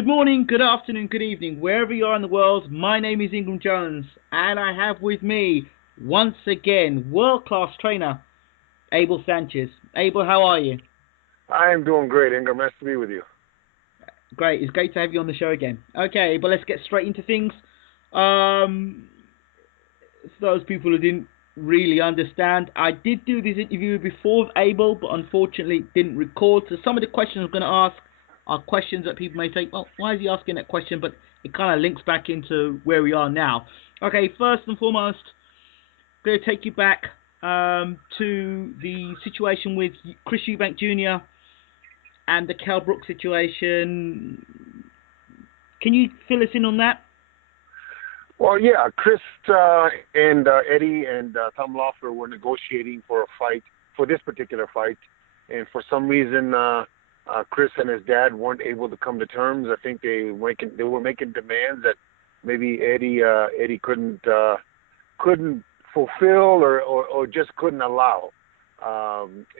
Good morning, good afternoon, good evening, wherever you are in the world. My name is Ingram Jones, and I have with me, once again, world-class trainer, Abel Sanchez. Abel, how are you? I am doing great, Ingram. Nice to be with you. Great, it's great to have you on the show again. Okay, but let's get straight into things. For those people who didn't really understand, I did do this interview before with Abel, but unfortunately it didn't record. So some of the questions I'm going to ask are questions that people may think, well, why is he asking that question? But it kind of links back into where we are now. Okay, first and foremost, I'm going to take you back to the situation with Chris Eubank Jr. and the Kell Brook situation. Can you fill us in on that? Well, yeah, Chris and Eddie and Tom Loeffler were negotiating for a fight, for this particular fight. And for some reason, Chris and his dad weren't able to come to terms. I think they were making demands that maybe Eddie couldn't fulfill or just couldn't allow.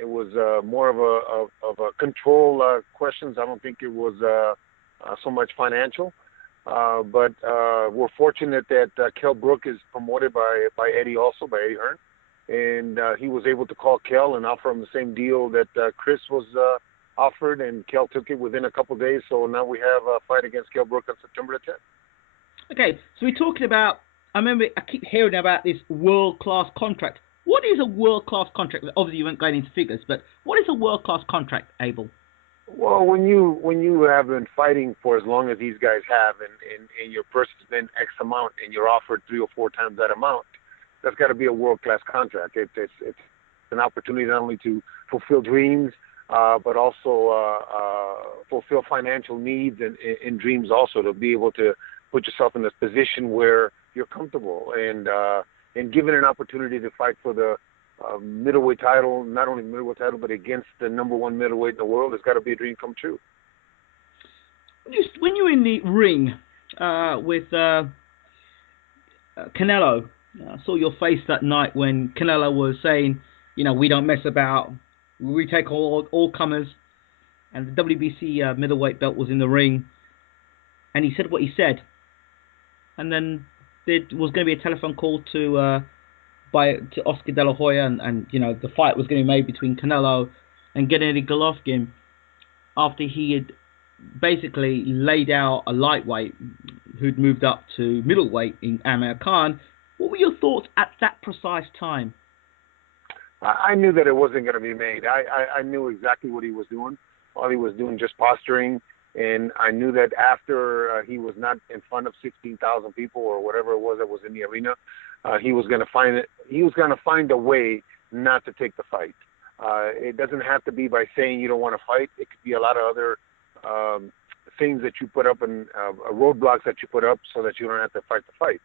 It was more of a control questions. I don't think it was so much financial. But we're fortunate that Kell Brook is promoted by Eddie also, by Eddie Hearn. And he was able to call Kell and offer him the same deal that Chris was offered, and Kell took it within a couple of days. So now we have a fight against Kell Brook on September the 10th. Okay, so we're talking about, I keep hearing about this world-class contract. What is a world-class contract? Obviously you weren't going into figures, but what is a world-class contract, Abel? Well, when you have been fighting for as long as these guys have, and your purse has been X amount, and you're offered 3 or 4 times that amount, that's got to be a world-class contract. It's an opportunity not only to fulfill dreams, but also fulfill financial needs and dreams also, to be able to put yourself in a position where you're comfortable and given an opportunity to fight for the middleweight title, not only middleweight title, but against the number 1 middleweight in the world. It's got to be a dream come true. When you're in the ring with Canelo, I saw your face that night when Canelo was saying, we don't mess about, we take all comers, and the WBC middleweight belt was in the ring, and he said what he said, and then there was going to be a telephone call to Oscar De La Hoya, and the fight was going to be made between Canelo and Gennady Golovkin after he had basically laid out a lightweight who'd moved up to middleweight in Amir Khan. What were your thoughts at that precise time? I knew that it wasn't going to be made. I knew exactly what he was doing. All he was doing, just posturing. And I knew that after he was not in front of 16,000 people or whatever it was that was in the arena, he was going to find it. He was going to find a way not to take the fight. It doesn't have to be by saying you don't want to fight. It could be a lot of other things that you put up and roadblocks that you put up so that you don't have to fight the fight.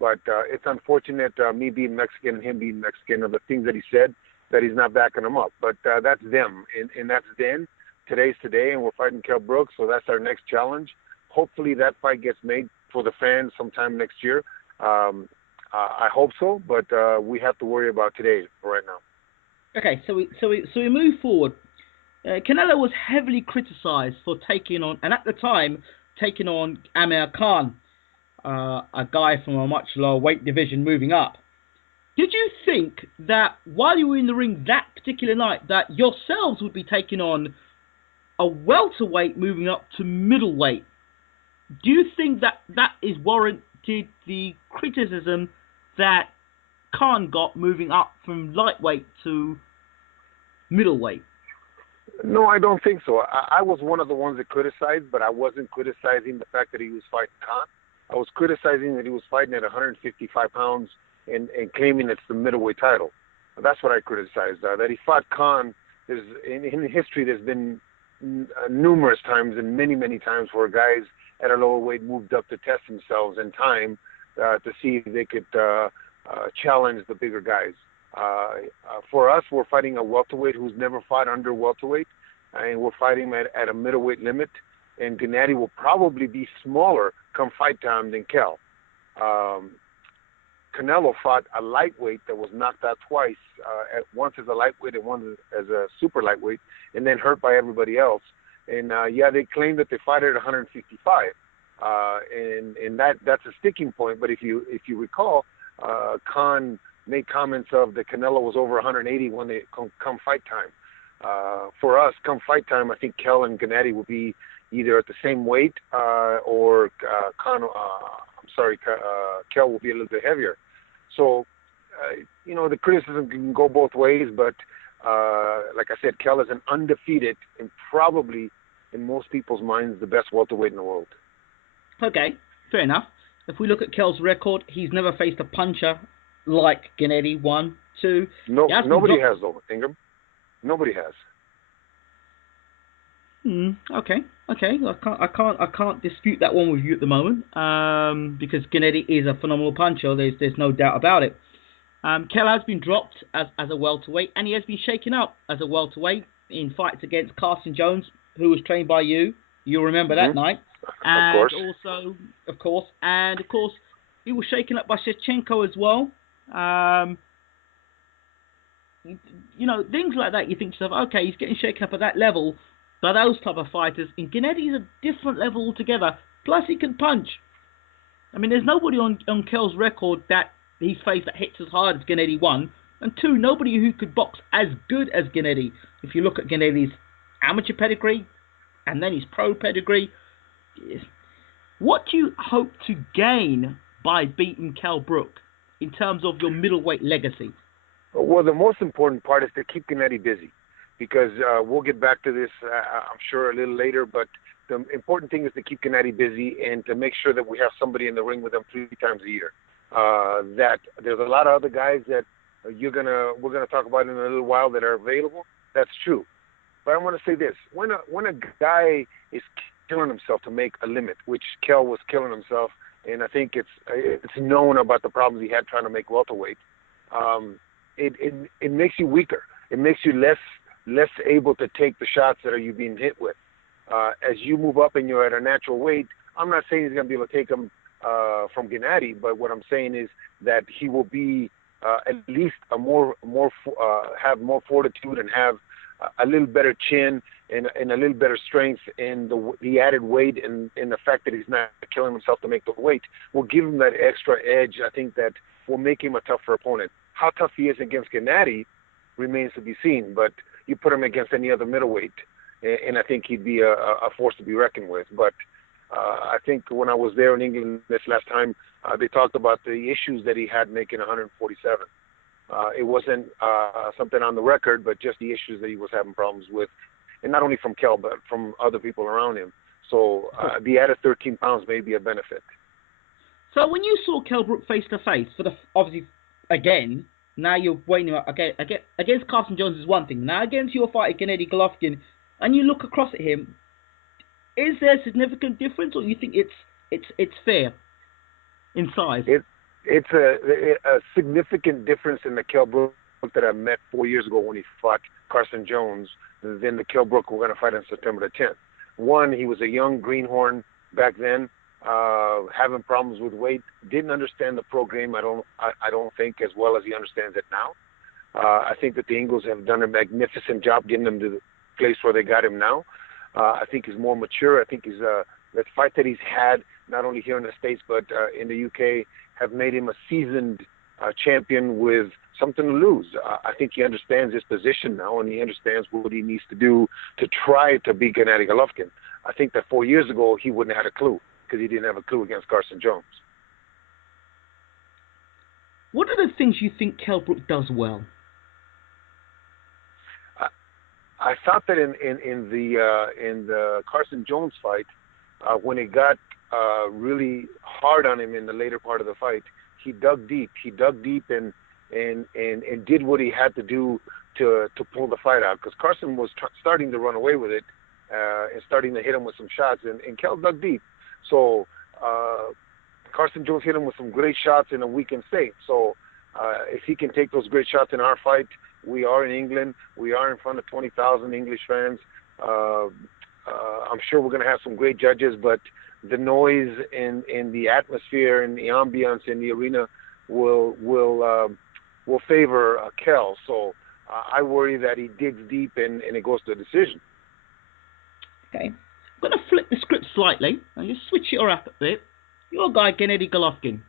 But it's unfortunate, me being Mexican and him being Mexican, are the things that he said, that he's not backing them up. But that's them, and that's then. Today's today, and we're fighting Kell Brook, so that's our next challenge. Hopefully that fight gets made for the fans sometime next year. I hope so, but we have to worry about today right now. Okay, so we move forward. Canelo was heavily criticized for taking on Amir Khan, a guy from a much lower weight division moving up. Did you think that while you were in the ring that particular night, that yourselves would be taking on a welterweight moving up to middleweight? Do you think that is warranted, the criticism that Khan got moving up from lightweight to middleweight? No, I don't think so. I was one of the ones that criticized, but I wasn't criticizing the fact that he was fighting Khan. I was criticizing that he was fighting at 155 pounds and claiming it's the middleweight title. That's what I criticized. That he fought Khan, in history there's been numerous times and many times where guys at a lower weight moved up to test themselves in time to see if they could challenge the bigger guys. For us, we're fighting a welterweight who's never fought under welterweight, and we're fighting at a middleweight limit, and Gennady will probably be smaller come fight time than Kell. Canelo fought a lightweight that was knocked out twice, once as a lightweight and once as a super lightweight, and then hurt by everybody else. And yeah, they claim that they fought at 155, and that's a sticking point. But if you recall, Khan made comments of that Canelo was over 180 when they come fight time. For us, come fight time, I think Kell and Gennady will be either at the same weight or Kell will be a little bit heavier. So, the criticism can go both ways, but like I said, Kell is an undefeated and probably, in most people's minds, the best welterweight in the world. Okay, fair enough. If we look at Kell's record, he's never faced a puncher like Gennady. 1, 2. Nobody has though, Ingram. Nobody has. Okay. I can't dispute that one with you at the moment. Because Gennady is a phenomenal puncher. There's no doubt about it. Kell has been dropped as a welterweight, and he has been shaken up as a welterweight in fights against Carson Jones, who was trained by you. You'll remember that night. And of course, he was shaken up by Shevchenko as well. Things like that, you think to yourself, okay, he's getting shaken up at that level by those type of fighters. And Gennady is a different level altogether. Plus, he can punch. I mean, there's nobody on Kell's record that he's faced that hits as hard as Gennady. 1, and 2, nobody who could box as good as Gennady. If you look at Gennady's amateur pedigree and then his pro pedigree, what do you hope to gain by beating Kell Brook in terms of your middleweight legacy? Well, the most important part is to keep Gennady busy, because we'll get back to this, I'm sure, a little later, but the important thing is to keep Gennady busy and to make sure that we have somebody in the ring with him 3 times a year. That there's a lot of other guys that we're gonna talk about in a little while that are available. That's true, but I want to say this: when a guy is killing himself to make a limit, which Kell was killing himself, and I think it's known about the problems he had trying to make welterweight. It makes you weaker. It makes you less able to take the shots that are you being hit with. As you move up and you're at a natural weight, I'm not saying he's gonna be able to take them from Gennady, but what I'm saying is that he will be at least have more fortitude and have a little better chin and a little better strength, and the added weight and the fact that he's not killing himself to make the weight will give him that extra edge. I think that will make him a tougher opponent. How tough he is against Gennady remains to be seen, but you put him against any other middleweight, and I think he'd be a force to be reckoned with. But I think when I was there in England this last time, they talked about the issues that he had making 147. It wasn't something on the record, but just the issues that he was having problems with, and not only from Kell, but from other people around him. So the added 13 pounds may be a benefit. So when you saw Kell Brook face to face, obviously again, now you're waiting against Carson Jones is one thing. Now against your fight, Gennady Golovkin, and you look across at him, is there a significant difference, or you think it's fair in size? It's a significant difference in the Kell Brook that I met 4 years ago when he fought Carson Jones than the Kell Brook we're going to fight on September the 10th. One, he was a young greenhorn back then, having problems with weight, didn't understand the program. I don't think as well as he understands it now. I think that the Ingles have done a magnificent job getting him to the place where they got him now. I think he's more mature. I think the fight that he's had, not only here in the States but in the UK, have made him a seasoned champion with something to lose. I think he understands his position now, and he understands what he needs to do to try to beat Gennady Golovkin. I think that 4 years ago he wouldn't have had a clue, because he didn't have a clue against Carson Jones. What are the things you think Kell Brook does well? I thought that in the Carson Jones fight, when it got really hard on him in the later part of the fight, he dug deep. He dug deep and did what he had to do to pull the fight out, because Carson was starting to run away with it and starting to hit him with some shots, and Kell dug deep. So Carson Jones hit him with some great shots in a weakened state. So if he can take those great shots in our fight, we are in England. We are in front of 20,000 English fans. I'm sure we're going to have some great judges, but the noise and the atmosphere and the ambiance in the arena will favor Kell. So I worry that he digs deep and it goes to a decision. Okay. I'm going to flip the script slightly and just switch it up a bit. Your guy, Gennady Golovkin,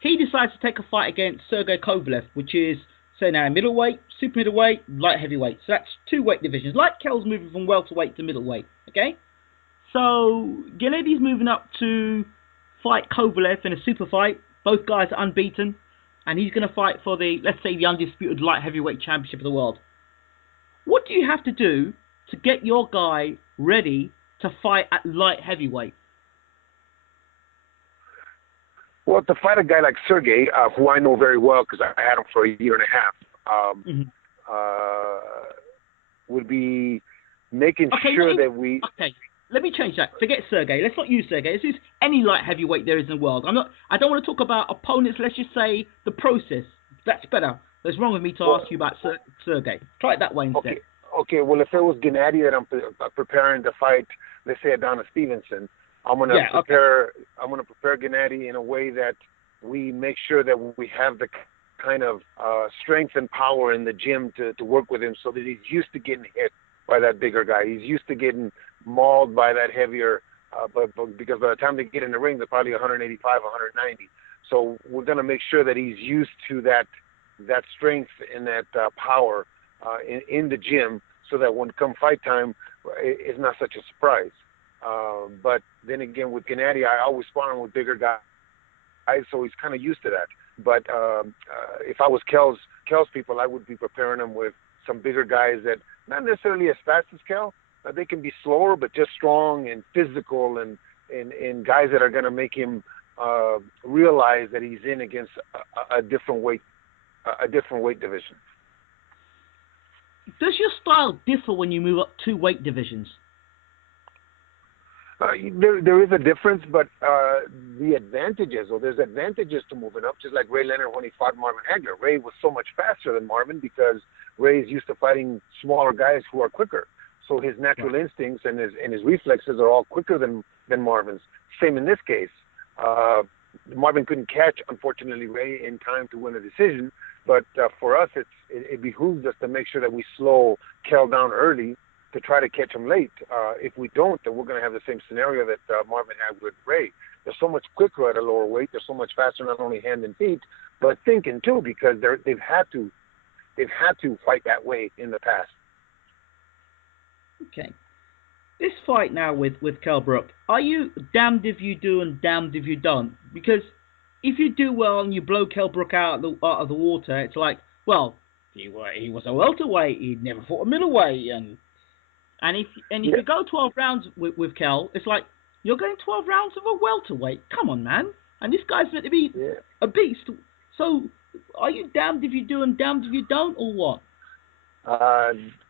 he decides to take a fight against Sergey Kovalev, which is, say now, middleweight, super middleweight, light heavyweight. So that's 2 weight divisions. Like Kell's moving from welterweight to middleweight. Okay? So Gennady's moving up to fight Kovalev in a super fight. Both guys are unbeaten. And he's going to fight for the, let's say, the undisputed light heavyweight championship of the world. What do you have to do to get your guy ready to fight at light heavyweight? Well, to fight a guy like Sergey, who I know very well because I had him for a year and a half, would be making sure that we... Okay, let me change that. Forget Sergey. Let's not use Sergey. Let's use any light heavyweight there is in the world. I don't want to talk about opponents. Let's just say the process. That's better. It's wrong with me to ask you about Sergey. Try it that way instead. Okay. Well, if it was Gennady that I'm preparing to fight, let's say Adonis Stevenson, I'm gonna prepare Gennady in a way that we make sure that we have the kind of strength and power in the gym to work with him, so that he's used to getting hit by that bigger guy. He's used to getting mauled by that heavier, but because by the time they get in the ring, they're probably 185, 190. So we're gonna make sure that he's used to that strength and that power in the gym, so that when come fight time, it's not such a surprise. But then again, with Gennady, I always spar him with bigger guys, so he's kind of used to that. But if I was Kell's people, I would be preparing him with some bigger guys that not necessarily as fast as Kell. They can be slower, but just strong and physical, and guys that are going to make him realize that he's in against a different weight division. Does your style differ when you move up 2 weight divisions? There is a difference, but there's advantages to moving up, just like Ray Leonard when he fought Marvin Hagler. Ray was so much faster than Marvin because Ray's used to fighting smaller guys who are quicker. So his natural instincts and his reflexes are all quicker than Marvin's. Same in this case. Marvin couldn't catch, unfortunately, Ray in time to win a decision. But for us, it behooves us to make sure that we slow Kell down early to try to catch him late. If we don't, then we're going to have the same scenario that Marvin had with Ray. They're so much quicker at a lower weight. They're so much faster, not only hand and feet, but thinking too, because they've had to fight that way in the past. Okay. This fight now with Kell Brook, are you damned if you do and damned if you don't? Because if you do well and you blow Kell Brook out of the water, it's like, well, he was a welterweight. He'd never fought a middleweight, and if you go 12 rounds with Kell, it's like you're going 12 rounds with a welterweight. Come on, man! And this guy's meant to be a beast. So, are you damned if you do and damned if you don't, or what?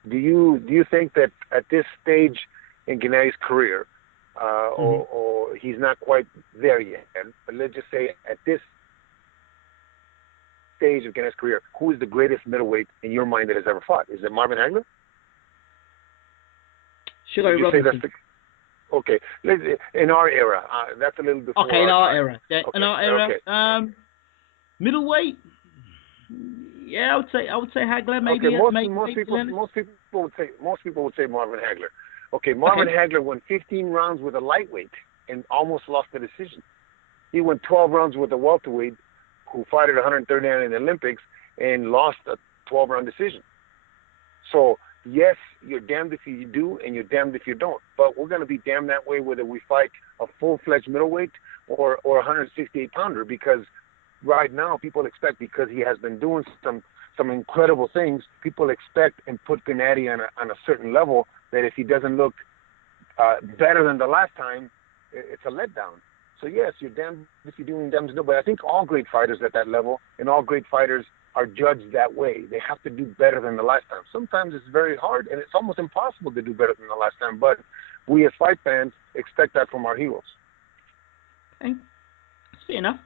Do you think that at this stage in Gennady's career, or he's not quite there yet, but let's just say at this stage of Gennady's career, who is the greatest middleweight in your mind that has ever fought? Is it Marvin Hagler? Okay. In our era, that's a little before. Okay, in our era. In our era, middleweight. Yeah, I would say Hagler. Maybe. Okay, most people would say Marvin Hagler. Okay, Marvin Hagler won 15 rounds with a lightweight and almost lost the decision. He went 12 rounds with a welterweight who fought at 139 in the Olympics and lost a 12-round decision. So, yes, you're damned if you do and you're damned if you don't. But we're going to be damned that way whether we fight a full-fledged middleweight or a 168-pounder, because right now people expect, because he has been doing some incredible things, people expect and put Gennady on a certain level that if he doesn't look better than the last time, it's a letdown. So, yes, you're damned if you do and damned if you don't. But I think all great fighters at that level and all great fighters are judged that way. They have to do better than the last time. Sometimes it's very hard, and it's almost impossible to do better than the last time. But we as fight fans expect that from our heroes. Okay, fair enough.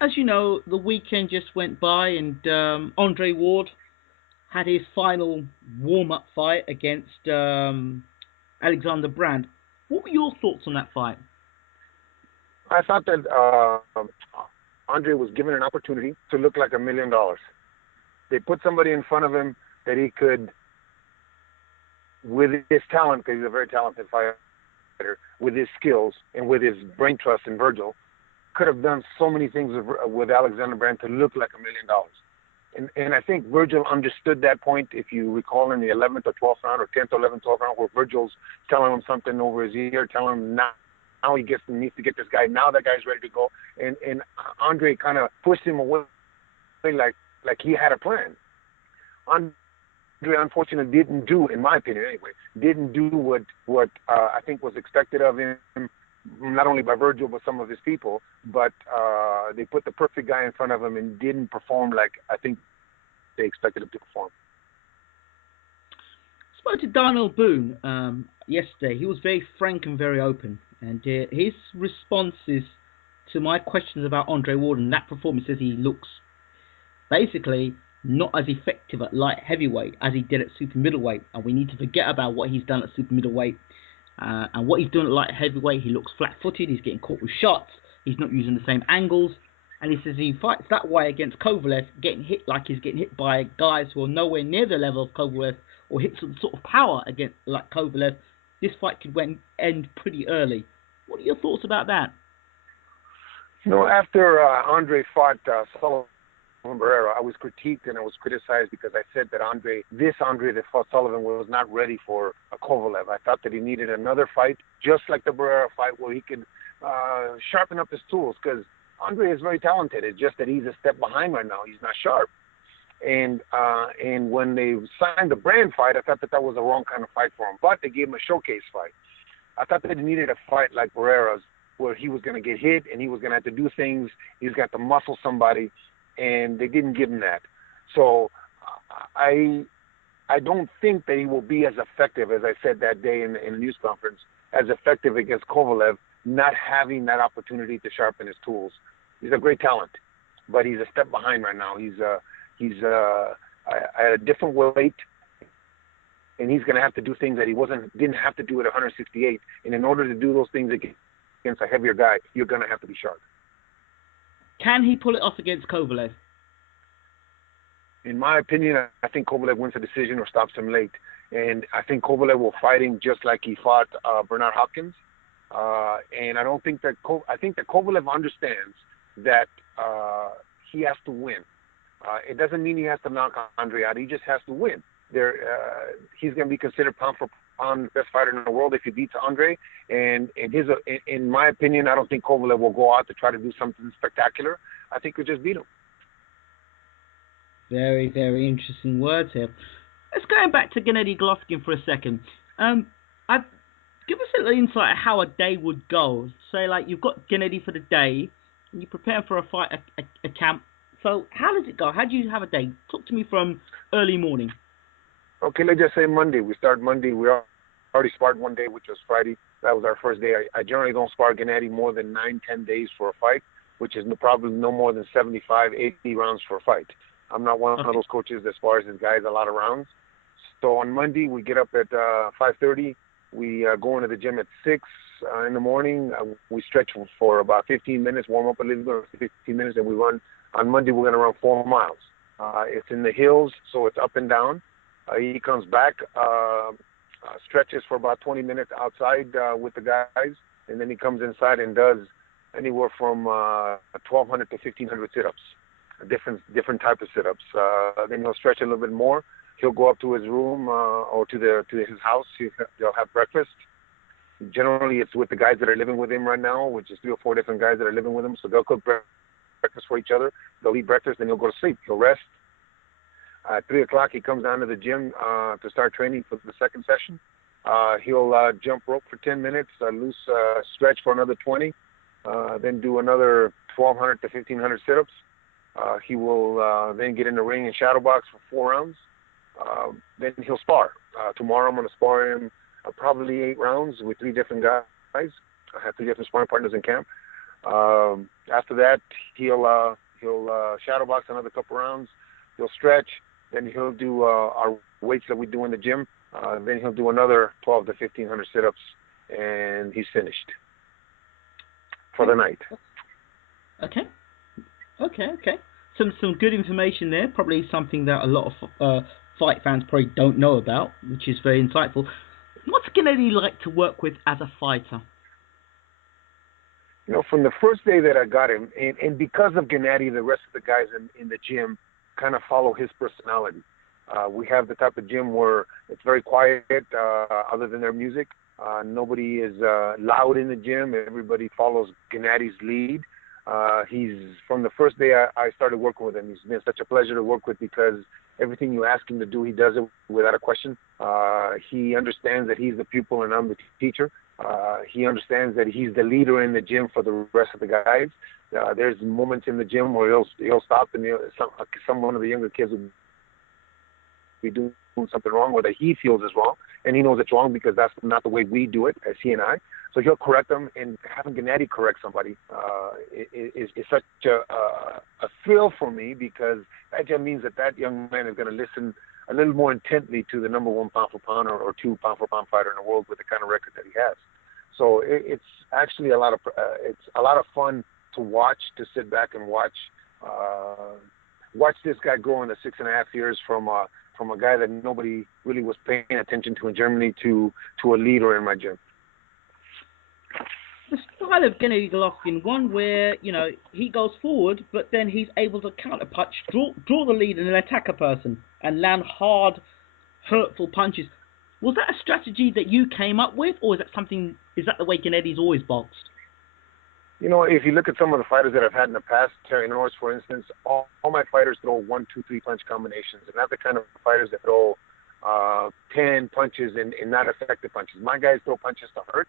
As you know, the weekend just went by, and Andre Ward had his final warm-up fight against Alexander Brand. What were your thoughts on that fight? I thought that Andre was given an opportunity to look like $1 million. They put somebody in front of him that he could with his talent, because he's a very talented fighter, with his skills and with his brain trust in Virgil, could have done so many things with Alexander Brand to look like $1 million. And I think Virgil understood that point. If you recall, in the 11th or 12th round, or 10th, 11th, 12th round, where Virgil's telling him something over his ear, telling him now he needs to get this guy. Now that guy's ready to go. And Andre kind of pushed him away like he had a plan. Andre, unfortunately, didn't do, in my opinion anyway, didn't do what I think was expected of him, not only by Virgil but some of his people. But they put the perfect guy in front of him and didn't perform like I think they expected him to perform. I spoke to Darnell Boone yesterday. He was very frank and very open, and his responses to my questions about Andre Ward and that performance says he looks basically not as effective at light heavyweight as he did at super middleweight, and we need to forget about what he's done at super middleweight and what he's doing at light heavyweight. He looks flat-footed, he's getting caught with shots, he's not using the same angles, and he says he fights that way against Kovalev, getting hit like he's getting hit by guys who are nowhere near the level of Kovalev, or hit some sort of power against like Kovalev. This fight could end pretty early. What are your thoughts about that? After Andre fought Sullivan Barrera, I was critiqued and I was criticized because I said that Andre that fought Sullivan was not ready for a Kovalev. I thought that he needed another fight, just like the Barrera fight, where he could sharpen up his tools, because Andre is very talented. It's just that he's a step behind right now. He's not sharp. And when they signed the Brand fight, I thought that was the wrong kind of fight for him. But they gave him a showcase fight. I thought that he needed a fight like Barrera's, where he was going to get hit and he was going to have to do things. He's got to muscle somebody, and they didn't give him that. So I don't think that he will be as effective, as I said that day in the news conference, as effective against Kovalev, not having that opportunity to sharpen his tools. He's a great talent, but he's a step behind right now. He's at a different weight, and he's going to have to do things that he didn't have to do at 168. And in order to do those things against a heavier guy, you're going to have to be sharp. Can he pull it off against Kovalev? In my opinion, I think Kovalev wins the decision or stops him late. And I think Kovalev will fight him just like he fought Bernard Hopkins. And I think that Kovalev understands that he has to win. It doesn't mean he has to knock Andre out. He just has to win. He's going to be considered pound for pound best fighter in the world if he beats Andre. And in my opinion, I don't think Kovalev will go out to try to do something spectacular. I think he'll just beat him. Very, very interesting words here. Let's go back to Gennady Golovkin for a second. Give us a little insight of how a day would go. Say, like, you've got Gennady for the day, and you prepare for a fight, a camp. So how does it go? How do you have a day? Talk to me from early morning. Okay, let's just say Monday. We start Monday. We already sparred one day, which was Friday. That was our first day. I generally don't spar Gennady more than 9-10 days for a fight, which is probably no more than 75-80 rounds for a fight. I'm not one of those coaches that spars his guys a lot of rounds. So on Monday, we get up at 5:30. We go into the gym at 6 in the morning. We stretch for about 15 minutes, warm up a little bit, 15 minutes, and we run. On Monday, we're going to run 4 miles. It's in the hills, so it's up and down. He comes back, stretches for about 20 minutes outside with the guys, and then he comes inside and does anywhere from 1,200 to 1,500 sit-ups, different type of sit-ups. Then he'll stretch a little bit more. He'll go up to his room or to his house. They'll have breakfast. Generally, it's with the guys that are living with him right now, which is 3 or 4 different guys that are living with him. So they'll cook breakfast for each other. They'll eat breakfast, then he'll go to sleep. He'll rest. At 3 o'clock, he comes down to the gym to start training for the second session. He'll jump rope for 10 minutes, loose stretch for another 20, then do another 1,200 to 1,500 sit-ups. He will then get in the ring and shadow box for 4 rounds. Then he'll spar. Tomorrow I'm going to spar him probably 8 rounds with 3 different guys. I have 3 different sparring partners in camp. After that, he'll shadow box another couple rounds. He'll stretch. Then he'll do our weights that we do in the gym. Then he'll do another 1,200 to 1,500 sit-ups, and he's finished for the night. Okay. Some good information there. Probably something that a lot of fight fans probably don't know about, which is very insightful. What's Gennady like to work with as a fighter? From the first day that I got him, and because of Gennady, the rest of the guys in the gym kind of follow his personality. We have the type of gym where it's very quiet, other than their music. Nobody is loud in the gym. Everybody follows Gennady's lead. He's from the first day I started working with him. He's been such a pleasure to work with because everything you ask him to do, he does it without a question. He understands that he's the pupil and I'm the teacher. He understands that he's the leader in the gym for the rest of the guys. There's moments in the gym where he'll stop and one of the younger kids will be doing something wrong or that he feels is wrong, and he knows it's wrong because that's not the way we do it as he and I. So he'll correct them, and having Gennady correct somebody is such a thrill for me because that just means that young man is going to listen a little more intently to the number one pound for pound or two pound for pound fighter in the world with the kind of record that he has. So it's actually a lot of fun to watch, to sit back and watch this guy grow in the 6.5 years from a guy that nobody really was paying attention to in Germany to a leader in my gym. The style of Gennady Golovkin, one where, he goes forward, but then he's able to counterpunch, draw the lead and then attack a person and land hard, hurtful punches. Was that a strategy that you came up with, or is that the way Gennady's always boxed? If you look at some of the fighters that I've had in the past, Terry Norris, for instance, all my fighters throw 1, 2, 3 punch combinations, and not the kind of fighters that throw 10 punches and not effective punches. My guys throw punches to hurt,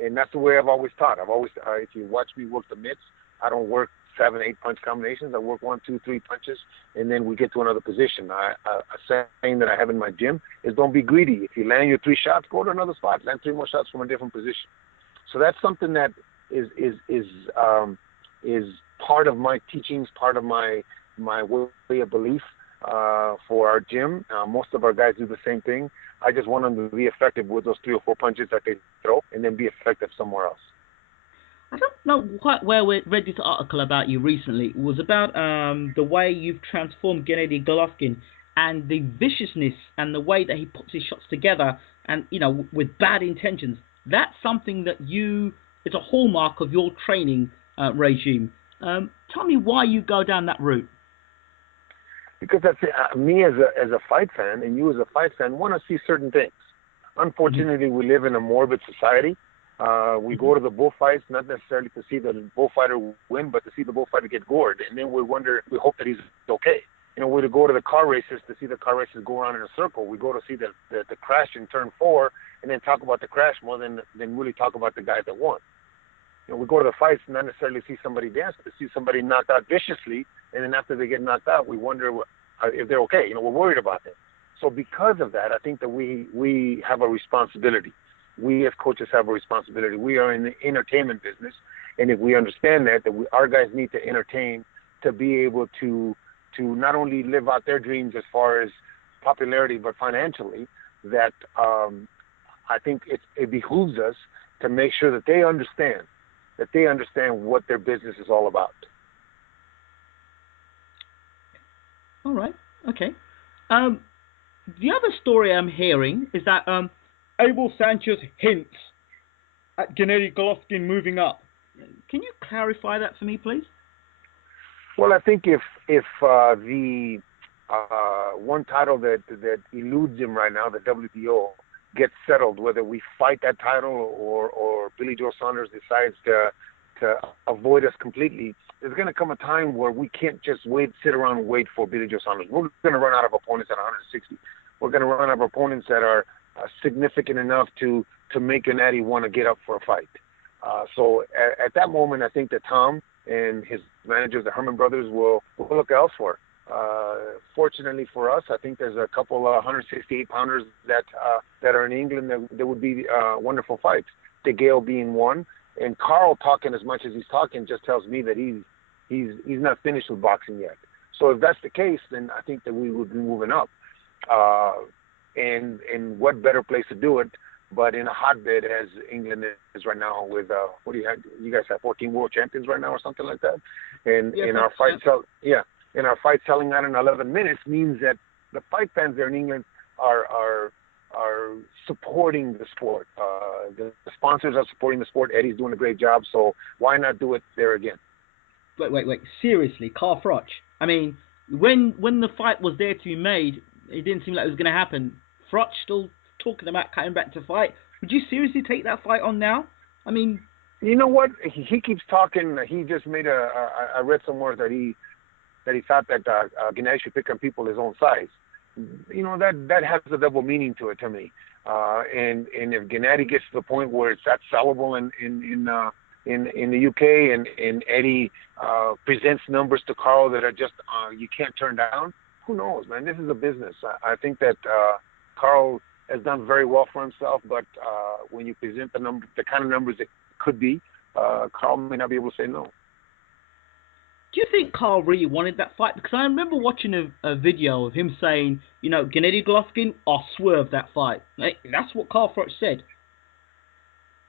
and that's the way I've always taught. If you watch me work the mitts, I don't work 7, 8 punch combinations. I work 1, 2, 3 punches, and then we get to another position. A saying that I have in my gym is don't be greedy. If you land your 3 shots, go to another spot. Land 3 more shots from a different position. So that's something that is part of my teachings, part of my way of belief for our gym. Most of our guys do the same thing. I just want them to be effective with those 3 or 4 punches that they throw, and then be effective somewhere else. I don't know quite where we read this article about you recently. It was about the way you've transformed Gennady Golovkin and the viciousness and the way that he puts his shots together and, with bad intentions. That's something that it's a hallmark of your training regime. Tell me why you go down that route. Because that's me as a fight fan, and you as a fight fan want to see certain things. Unfortunately, we live in a morbid society. We go to the bullfights not necessarily to see the bullfighter win, but to see the bullfighter get gored, and then we hope that he's okay. We go to the car races to see the car races go around in a circle. We go to see the crash in turn 4, and then talk about the crash more than really talk about the guy that won. We go to the fights not necessarily see somebody dance, but to see somebody knocked out viciously, and then after they get knocked out, we wonder if they're okay. We're worried about them. So because of that, I think that we have a responsibility. We as coaches have a responsibility. We are in the entertainment business, and if we understand that our guys need to entertain to be able to not only live out their dreams as far as popularity, but financially, that I think it behooves us to make sure that they understand what their business is all about. All right. Okay. The other story I'm hearing is that Abel Sanchez hints at Gennady Golovkin moving up. Can you clarify that for me, please? Well, I think if the one title that eludes him right now, the WBO, gets settled, whether we fight that title or Billy Joe Saunders decides to avoid us completely, there's going to come a time where we can't just sit around and wait for Billy Joe Saunders. We're going to run out of opponents at 160. We're going to run out of opponents that are significant enough to make Gennady want to get up for a fight. So at that moment, I think that Tom and his managers, the Herman brothers, will look elsewhere. Fortunately for us, I think there's a couple 168-pounders that are in England that would be wonderful fights. DeGale being one, and Carl talking as much as he's talking just tells me that he's not finished with boxing yet. So if that's the case, then I think that we would be moving up. And what better place to do it but in a hotbed as England is right now with what do you have? You guys have 14 world champions right now or something like that. And in our fight, our fight selling out in 11 minutes means that the fight fans there in England are supporting the sport. The sponsors are supporting the sport. Eddie's doing a great job, so why not do it there again? Wait. Seriously, Carl Froch. I mean, when the fight was there to be made, it didn't seem like it was going to happen. Froch still talking about coming back to fight. Would you seriously take that fight on now? I mean, you know what? He keeps talking. He just made I read somewhere that he thought that Gennady should pick on people his own size. You know, that has a double meaning to it to me. And if Gennady gets to the point where it's that sellable in the UK and Eddie presents numbers to Carl that are just you can't turn down, who knows, man? This is a business. I think that Carl has done very well for himself, but when you present the kind of numbers it could be, Carl may not be able to say no. Do you think Carl really wanted that fight? Because I remember watching a video of him saying, you know, Gennady Golovkin, I'll swerve that fight. Like, that's what Carl Froch said.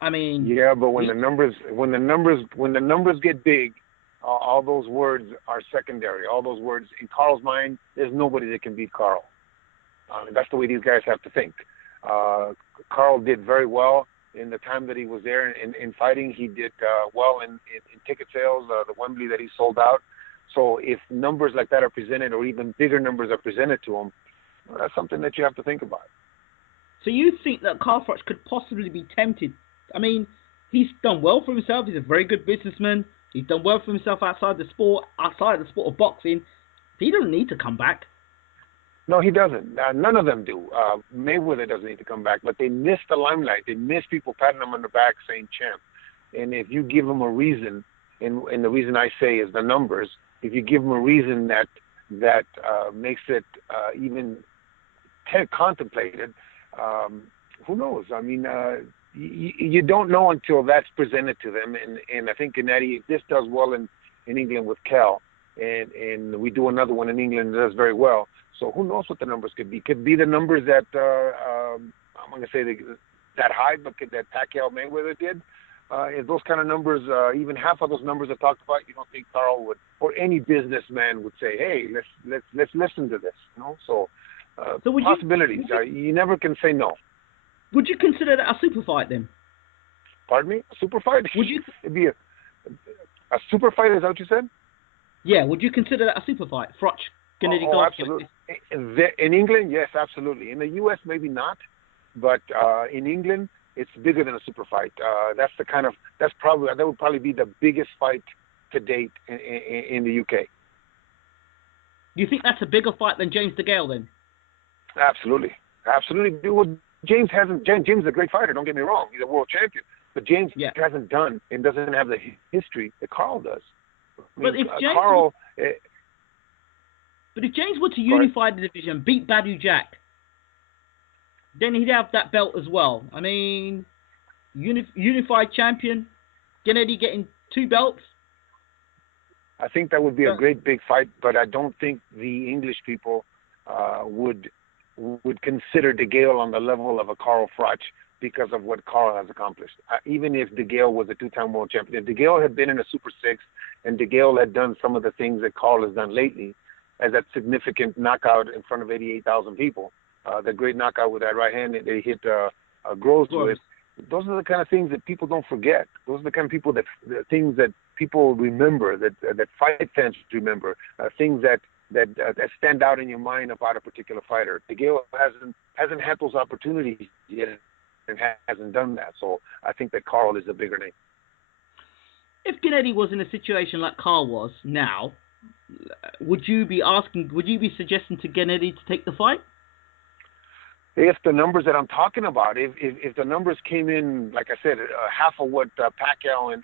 I mean, yeah, but when the numbers get big, all those words are secondary. All those words in Carl's mind, there's nobody that can beat Carl. That's the way these guys have to think. Carl did very well in the time that he was there in fighting. He did well in ticket sales, the Wembley that he sold out. So if numbers like that are presented, or even bigger numbers are presented to him, well, that's something that you have to think about. So you think that Carl Froch could possibly be tempted? I mean, he's done well for himself. He's a very good businessman. He's done well for himself outside the sport of boxing. He doesn't need to come back. No, he doesn't. None of them do. Mayweather doesn't need to come back, but they miss the limelight. They miss people patting him on the back saying champ. And if you give him a reason, and the reason I say is the numbers, if you give him a reason that makes it even contemplated, who knows? I mean, you don't know until that's presented to them. And I think Gennady, if this does well in England with Kell, and we do another one in England that does very well, so who knows what the numbers could be? Could be the numbers that I'm going to say that high, but that Pacquiao Mayweather did. If those kind of numbers, even half of those numbers are talked about, you don't think Carl would, or any businessman would say, "Hey, let's listen to this." You know, so possibilities. You never can say no. Would you consider that a super fight then? Pardon me, a super fight? Would you? It'd be a super fight. Is that what you said? Yeah. Would you consider that a super fight, Froch? Golovkin? Absolutely. In England, yes, absolutely. In the U.S., maybe not, but in England, it's bigger than a super fight. That would probably be the biggest fight to date in the UK. Do you think that's a bigger fight than James DeGale then? Absolutely. Well, James is a great fighter. Don't get me wrong. He's a world champion, but James hasn't done and doesn't have the history that Carl does. But if James were to unify the division, beat Badu Jack, then he'd have that belt as well. I mean, unified champion, Gennady getting 2 belts. I think that would be a great big fight, but I don't think the English people would consider DeGale on the level of a Carl Froch because of what Carl has accomplished. Even if DeGale was a 2-time world champion, if DeGale had been in a Super 6 and DeGale had done some of the things that Carl has done lately, as that significant knockout in front of 88,000 people, the great knockout with that right hand that they hit Groves with, those are the kind of things that people don't forget. Those are the kind of the things that people remember, that fight fans remember, things that stand out in your mind about a particular fighter. DeGale hasn't had those opportunities yet and hasn't done that. So I think that Carl is a bigger name. If Gennady was in a situation like Carl was now, would you be suggesting to Gennady to take the fight? If the numbers that I'm talking about, if the numbers came in, like I said, half of what Pacquiao and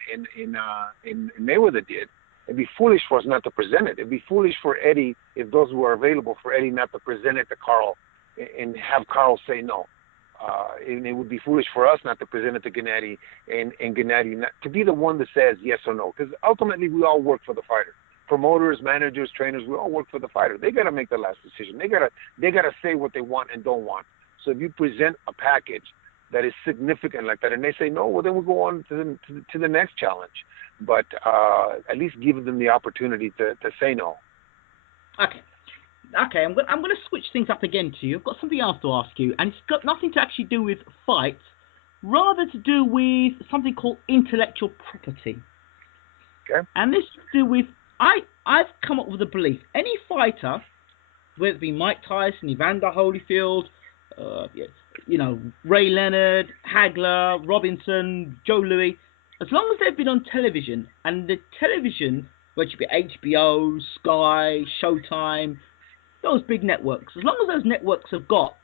Mayweather did, it'd be foolish for us not to present it. It'd be foolish for Eddie, if those were available, for Eddie not to present it to Carl and have Carl say no. And it would be foolish for us not to present it to Gennady and Gennady not to be the one that says yes or no. Because ultimately, we all work for the fighter. Promoters, managers, trainers, we all work for the fighter. They got to make the last decision. They got to say what they want and don't want. So if you present a package that is significant like that, and they say no, well, then we'll go on to the next challenge. But at least give them the opportunity to say no. Okay. Okay, I'm going to switch things up again to you. I've got something else to ask you, and it's got nothing to actually do with fights, rather to do with something called intellectual property. Okay. And this is to do with I've come up with a belief. Any fighter, whether it be Mike Tyson, Evander Holyfield, Ray Leonard, Hagler, Robinson, Joe Louis, as long as they've been on television, and the television, whether it be HBO, Sky, Showtime, those big networks, as long as those networks have got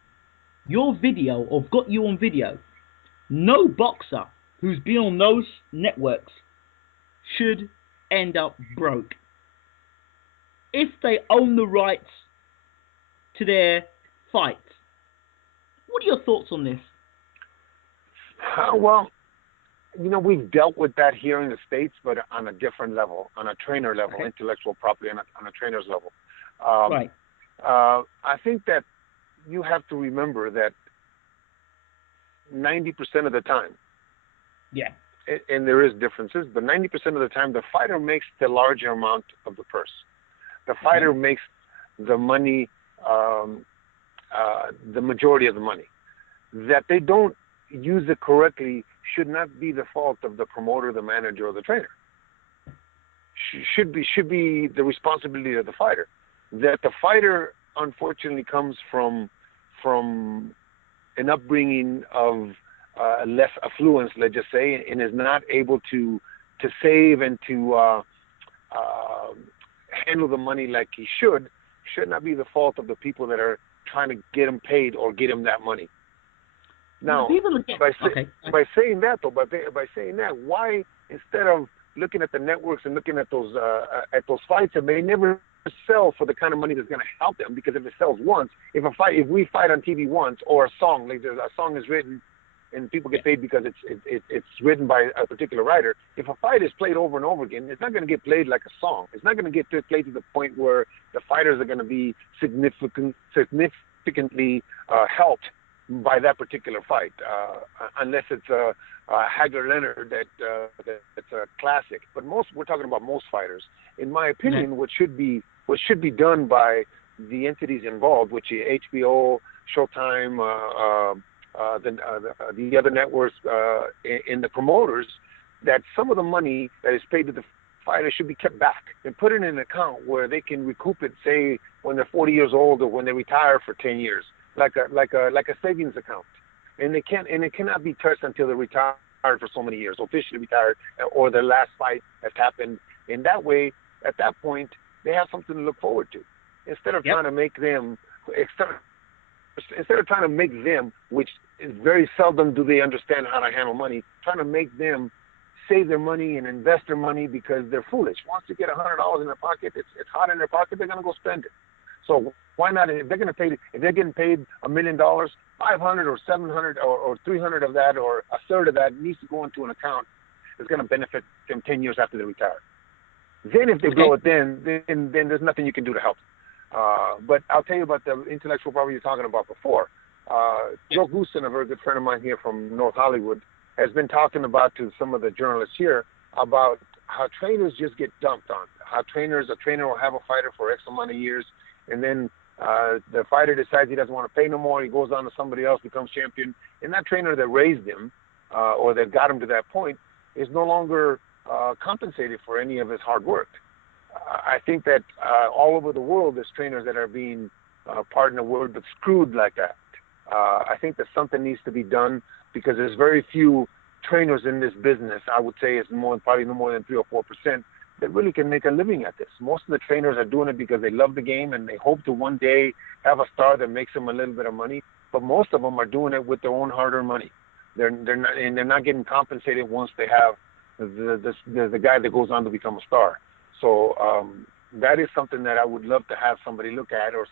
your video or got you on video, no boxer who's been on those networks should end up broke. If they own the rights to their fights. What are your thoughts on this? Well, we've dealt with that here in the States, but on a different level, on a trainer level, okay. Intellectual property on a trainer's level. Right. I think that you have to remember that 90% of the time, yeah, and there is differences, but 90% of the time, the fighter makes the larger amount of the purse. The fighter makes the money, the majority of the money. That they don't use it correctly should not be the fault of the promoter, the manager, or the trainer. Should be the responsibility of the fighter. That the fighter, unfortunately, comes from an upbringing of less affluence, let's just say, and is not able to save and to handle the money like he should not be the fault of the people that are trying to get him paid or get him that money. Now, by saying that, why, instead of looking at the networks and looking at those fights, and they never sell for the kind of money that's going to help them? Because if it sells once, if we fight on TV once, or a song, like a song is written and people get paid because it's written by a particular writer. If a fight is played over and over again, it's not going to get played like a song. It's not going to get played to the point where the fighters are going to be significantly helped by that particular fight, unless it's a Hagler Leonard that's a classic. But we're talking about most fighters. In my opinion, what should be done by the entities involved, which is HBO, Showtime, the other networks, and the promoters, that some of the money that is paid to the fighters should be kept back and put it in an account where they can recoup it, say when they're 40 years old or when they retire for 10 years, like a savings account. And it cannot be touched until they're retired for so many years, officially retired, or their last fight has happened. In that way, at that point, they have something to look forward to, instead of trying to make them. Instead of trying to make them, which is very seldom do they understand how to handle money, trying to make them save their money and invest their money because they're foolish. Once they get $100 in their pocket, it's hot in their pocket, they're going to go spend it. So why not? If they're getting paid $1 million, 500 or 700 or 300 of that, or a third of that needs to go into an account that's going to benefit them 10 years after they retire. Then if they blow it, then there's nothing you can do to help them. But I'll tell you about the intellectual property you're talking about before. Joe Goosen, a very good friend of mine here from North Hollywood, has been talking about to some of the journalists here about how trainers just get dumped on. How a trainer will have a fighter for X amount of years, and then the fighter decides he doesn't want to pay no more. He goes on to somebody else, becomes champion, and that trainer that raised him or that got him to that point is no longer compensated for any of his hard work. I think that all over the world there's trainers that are being, pardon the word, but screwed like that. I think that something needs to be done because there's very few trainers in this business. I would say it's probably no more than 3 or 4% that really can make a living at this. Most of the trainers are doing it because they love the game and they hope to one day have a star that makes them a little bit of money. But most of them are doing it with their own hard-earned money. They're not getting compensated once they have the guy that goes on to become a star. So that is something that I would love to have somebody look at, or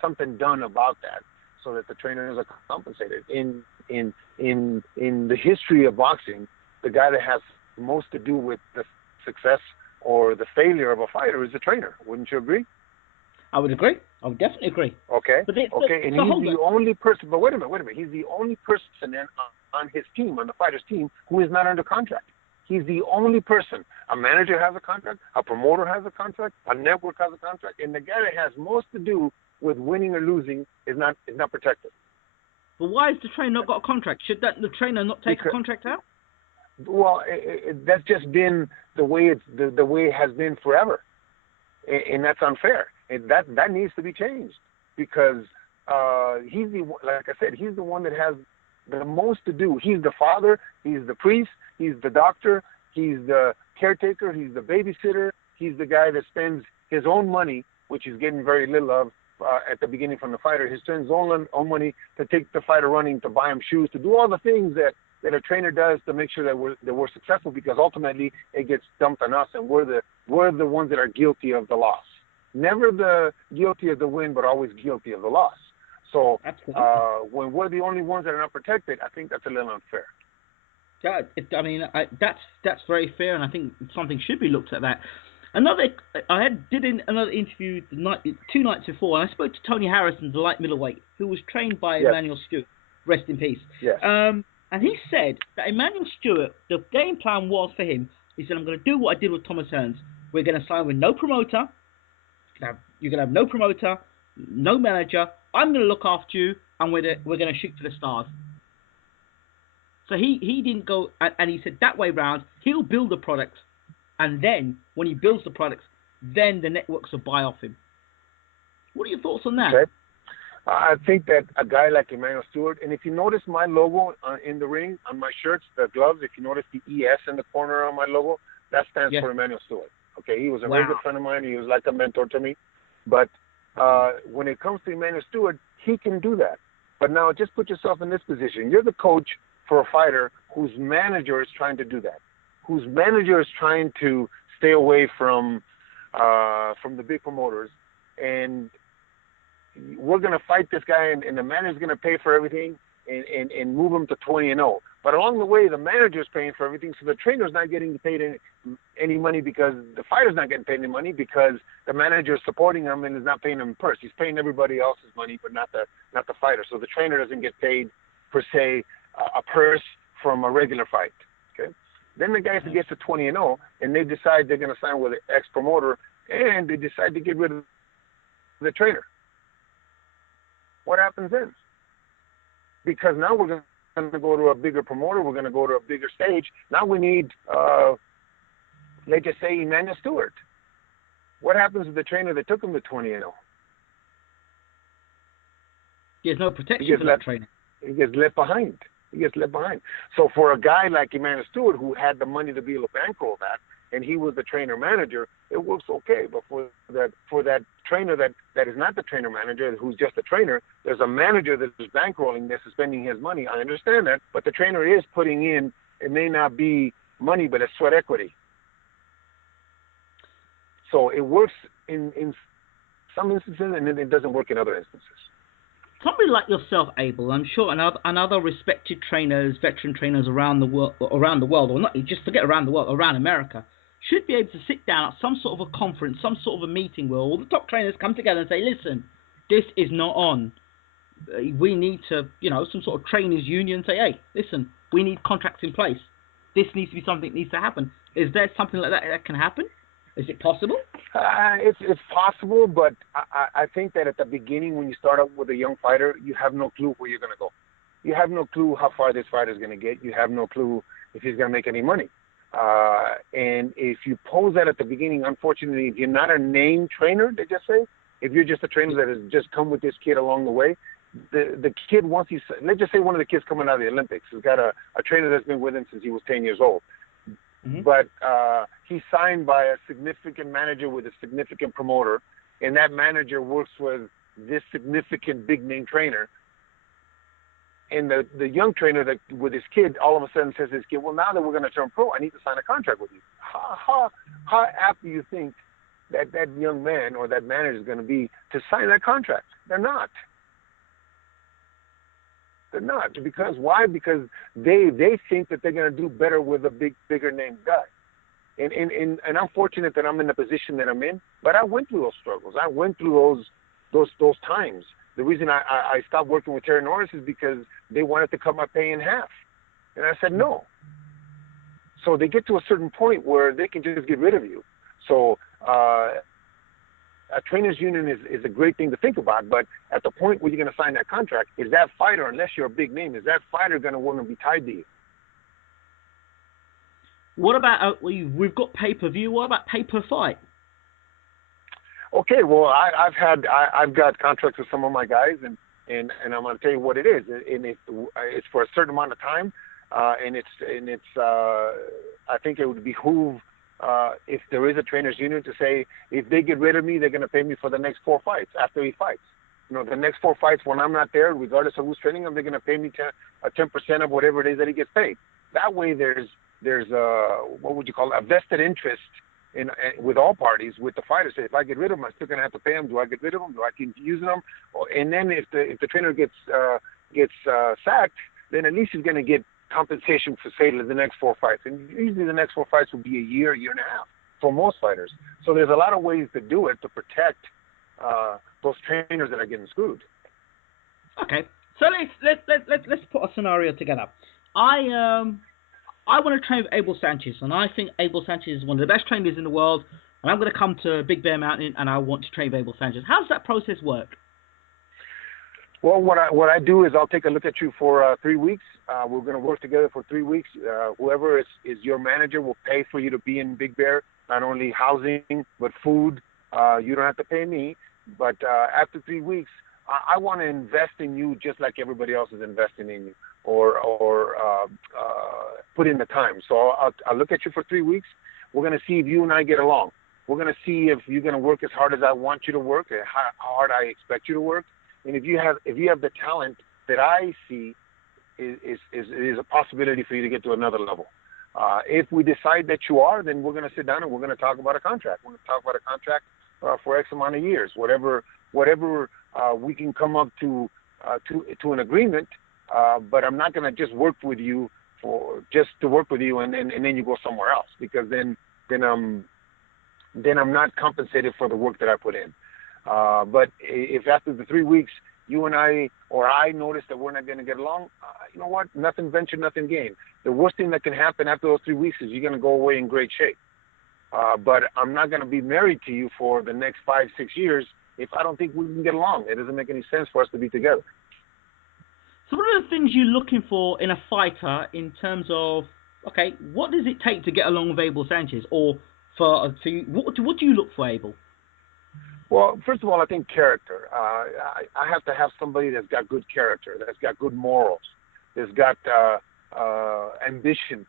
something done about that, so that the trainers are compensated. In the history of boxing, the guy that has most to do with the success or the failure of a fighter is the trainer. Wouldn't you agree? I would agree. I would definitely agree. Okay. And he's the only person. But wait a minute. He's the only person on his team, on the fighter's team, who is not under contract. He's the only person. A manager has a contract, a promoter has a contract, a network has a contract, and the guy that has most to do with winning or losing is not protected. But why has the trainer not got a contract? Should the trainer not take a contract out? Well, that's just been the way the way it has been forever, and that's unfair. And that needs to be changed because he's like I said, he's the one that has the most to do. He's the father, he's the priest, he's the doctor, he's the caretaker, he's the babysitter, he's the guy that spends his own money, which he's getting very little of at the beginning from the fighter. He spends his own money to take the fighter running, to buy him shoes, to do all the things that a trainer does to make sure that we're successful, because ultimately it gets dumped on us and we're the ones that are guilty of the loss. Never the guilty of the win, but always guilty of the loss. So when we're the only ones that are not protected, I think that's a little unfair. Yeah, that's very fair, and I think something should be looked at that. I did another interview 2 nights before, and I spoke to Tony Harrison, the light middleweight, who was trained by Emmanuel Stewart. Rest in peace. Yes. And he said that Emmanuel Stewart, the game plan was for him, he said, I'm going to do what I did with Thomas Hearns. We're going to sign with no promoter. You're going to have no promoter, no manager. I'm going to look after you, and we're going to shoot for the stars. So he didn't go, and he said that way round, he'll build the products, and then when he builds the products, then the networks will buy off him. What are your thoughts on that? Okay. I think that a guy like Emmanuel Stewart, and if you notice my logo in the ring, on my shirts, the gloves, if you notice the ES in the corner on my logo, that stands for Emmanuel Stewart. Okay, he was a very good friend of mine. He was like a mentor to me. But when it comes to Emmanuel Stewart, he can do that. But now just put yourself in this position. You're the coach for a fighter whose manager is trying to do that, whose manager is trying to stay away from the big promoters, and we're going to fight this guy, and the manager's going to pay for everything and move him to 20-0. But along the way, the manager's paying for everything, so the trainer's not getting paid any money, because the fighter's not getting paid any money, because the manager's supporting him and is not paying him purse. He's paying everybody else's money, but not the fighter. So the trainer doesn't get paid, per se, a purse from a regular fight. Okay. Then the guys get to 20-0, and they decide they're going to sign with an ex-promoter, and they decide to get rid of the trainer. What happens then? Because now we're going to go to a bigger promoter. We're going to go to a bigger stage. Now we need, let's just say, Emmanuel Stewart. What happens to the trainer that took him to 20-0? He has no protection for that trainer. He gets left behind. So for a guy like Emmanuel Stewart, who had the money to be able to bankroll that, and he was the trainer manager, it works okay. But for that trainer that is not the trainer manager, who's just a trainer, there's a manager that is bankrolling this, is spending his money. I understand that, but the trainer is putting in, it may not be money, but it's sweat equity. So it works in some instances, and then it doesn't work in other instances. Somebody like yourself, Abel, I'm sure, and other respected trainers, veteran trainers around the world, or not just forget around the world, around America, should be able to sit down at some sort of a conference, some sort of a meeting where all the top trainers come together and say, listen, this is not on. We need to, some sort of trainers union say, hey, listen, we need contracts in place. This needs to be something that needs to happen. Is there something like that can happen? Is it possible? It's possible, but I think that at the beginning, when you start out with a young fighter, you have no clue where you're going to go. You have no clue how far this fighter is going to get. You have no clue if he's going to make any money. And if you pose that at the beginning, unfortunately, if you're not a named trainer, they just say, if you're just a trainer that has just come with this kid along the way, the kid, once he's, let's just say one of the kids coming out of the Olympics has got a trainer that's been with him since he was 10 years old. Mm-hmm. But he's signed by a significant manager with a significant promoter, and that manager works with this significant big-name trainer. And the young trainer that with his kid all of a sudden says to his kid, well, now that we're going to turn pro, I need to sign a contract with you. How apt do you think that young man or that manager is going to be to sign that contract? They're not. They're not. Because why? Because they think that they're going to do better with a bigger name guy. And I'm fortunate that I'm in the position that I'm in, but I went through those struggles. I went through those times. The reason I stopped working with Terry Norris is because they wanted to cut my pay in half. And I said no. So they get to a certain point where they can just get rid of you. So a trainers union is a great thing to think about, but at the point where you're going to sign that contract, is that fighter, unless you're a big name, is that fighter going to want to be tied to you? What about we've got pay-per-view? What about pay-per-fight? Okay, well, I've got contracts with some of my guys, and I'm going to tell you what it is, and it's for a certain amount of time, and it's I think it would behoove if there is a trainers union to say if they get rid of me, they're going to pay me for the next 4 fights after he fights. The next 4 fights when I'm not there, regardless of who's training him, they're going to pay me 10% of whatever it is that he gets paid. That way, there's what would you call it, a vested interest in with all parties, with the fighter. Say, if I get rid of him, I'm still going to have to pay him. Do I get rid of him? Do I keep using him? And then if the trainer gets sacked, then at least he's going to get compensation for, say, the next 4 fights. And usually the next 4 fights will be a year and a half for most fighters. So there's a lot of ways to do it to protect those trainers that are getting screwed. Okay, so let's put a scenario together. I want to train with Abel Sanchez, and I think Abel Sanchez is one of the best trainers in the world, and I'm going to come to Big Bear Mountain, and I want to train with Abel Sanchez. How does that process work? Well, what I do is I'll take a look at you for 3 weeks. We're going to work together for 3 weeks. Whoever is your manager will pay for you to be in Big Bear, not only housing, but food. You don't have to pay me, but after 3 weeks, I want to invest in you just like everybody else is investing in you, or put in the time. So I'll look at you for 3 weeks. We're going to see if you and I get along. We're going to see if you're going to work as hard as I want you to work, and how hard I expect you to work. And if you have the talent that I see, is a possibility for you to get to another level. If we decide that you are, then we're going to sit down and we're going to talk about a contract. We're going to talk about a contract for X amount of years, whatever we can come up to an agreement. But I'm not going to just work with you to work with you and then you go somewhere else, because then I'm not compensated for the work that I put in. But if after the 3 weeks you and I notice that we're not going to get along, you know what? Nothing ventured, nothing gained. The worst thing that can happen after those 3 weeks is you're going to go away in great shape. But I'm not going to be married to you for the next 5-6 years if I don't think we can get along. It doesn't make any sense for us to be together. So what are the things you're looking for in a fighter in terms of, okay, what does it take to get along with Abel Sanchez? Or for you, what do you look for, Abel? Well, first of all, I think character. I have to have somebody that's got good character, that's got good morals, that's got ambition,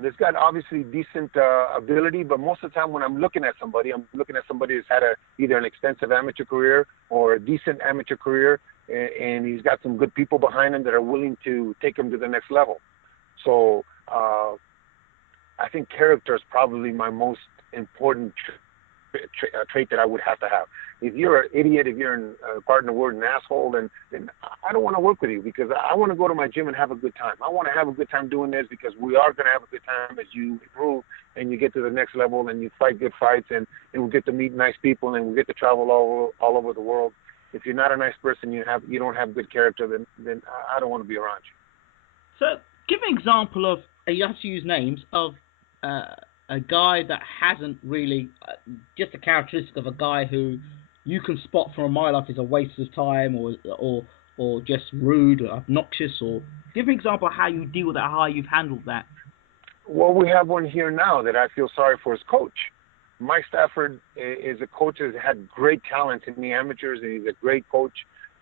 that's got obviously decent ability. But most of the time when I'm looking at somebody that's had either an extensive amateur career or a decent amateur career, and he's got some good people behind him that are willing to take him to the next level. So I think character is probably my most important trait that I would have to have. If you're an idiot, if you're pardon the word, an asshole, then I don't want to work with you, because I want to go to my gym and have a good time. I want to have a good time doing this, because we are going to have a good time as you improve and you get to the next level and you fight good fights, and we'll get to meet nice people and we'll get to travel all over the world. If you're not a nice person, you don't have good character, then I don't want to be around you. So give an example of, you have to use names, of a guy that hasn't really, just a characteristic of a guy who you can spot from a mile off is a waste of time, or just rude or obnoxious, or give an example of how you deal with that, how you've handled that. Well, we have one here now that I feel sorry for his coach. Mike Stafford is a coach that had great talent in the amateurs, and he's a great coach,